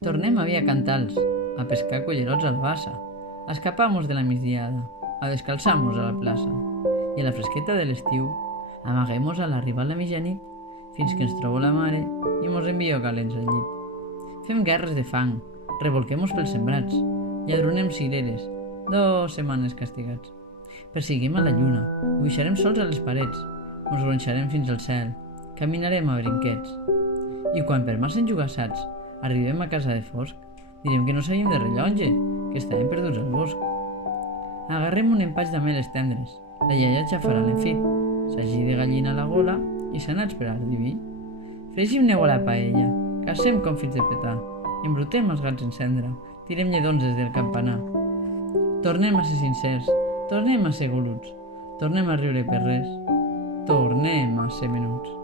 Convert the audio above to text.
Tornem a via Cantals, a pescar cullerots a la bassa, a escapamos de la migdiada, a descalçar-nos a la plaça, i a la fresqueta de l'estiu amaguem-nos a l'arribar a la mitjanit fins que ens trobo la mare i mos envia calents al llit. Fem guerres de fang, revolquem-nos pels sembrats, lladronem cireres, 2 setmanes castigats. Persiguim a la lluna, dibuixarem sols a les parets, mos gronxarem fins al cel, caminarem a brinquets. I quan per massa enjugassats arribem a casa de fosc, direm que no sabíem de rellotge, que estàvem perduts al bosc. Agarrem un empatx d'ameles tendres, la iaia xafarà l'enfit, s'hagi de gallina a la gola i sanats per al diví. Fregim neu a la paella, cacem com fills de petar, embrutem els gats en cendra, tirem lledons des del campanar. Tornem a ser sincers, tornem a ser goluts, tornem a riure per res, tornem a ser menuts.